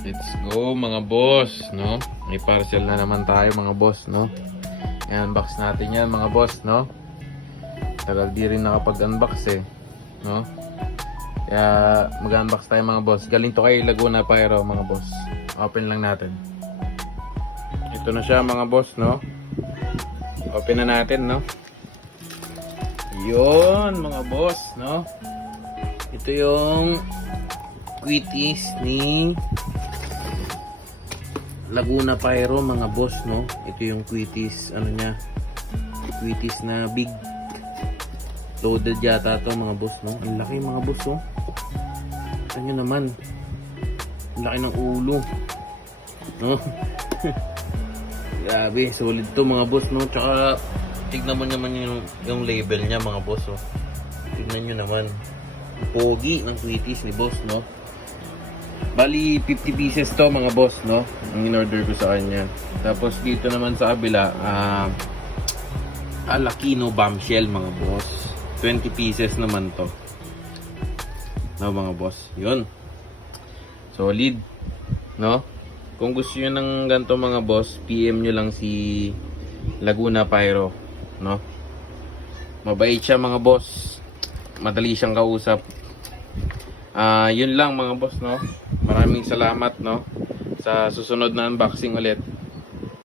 Let's go mga boss, no? May parcel na naman tayo mga boss, no? I-unbox natin yan mga boss, no? Tagal di rin nakapag-unbox eh, no? Kaya mag-unbox tayo mga boss. Galing to kay Laguna Pyro mga boss. Open lang natin. Ito na siya mga boss, no? Open na natin, no? Yun mga boss, no? Ito yung quitties ni Laguna Pyro mga boss, no? Ito yung quitties, ano niya, quitties na big loaded yata to mga boss, no? Ang laki mga boss, no? Ito nyo naman, ang laki ng ulo, no? Grabe, solid to mga boss, no? Tsaka tignan mo naman yung label niya mga boss, oh. Tignan nyo naman, pogi ng quitties ni boss, no? Bali 50 pieces to mga boss, no? Ang in-order ko sa kanya. Tapos dito naman sa kabila, Alakino bombshell mga boss. 20 pieces naman to, no mga boss. Yun, solid, no? Kung gusto nyo ng ganito mga boss, PM nyo lang si Laguna Pyro, no? Mabait siya mga boss, madali siyang kausap. Yun lang mga boss, no? Maraming salamat, no? Sa susunod na unboxing ulit.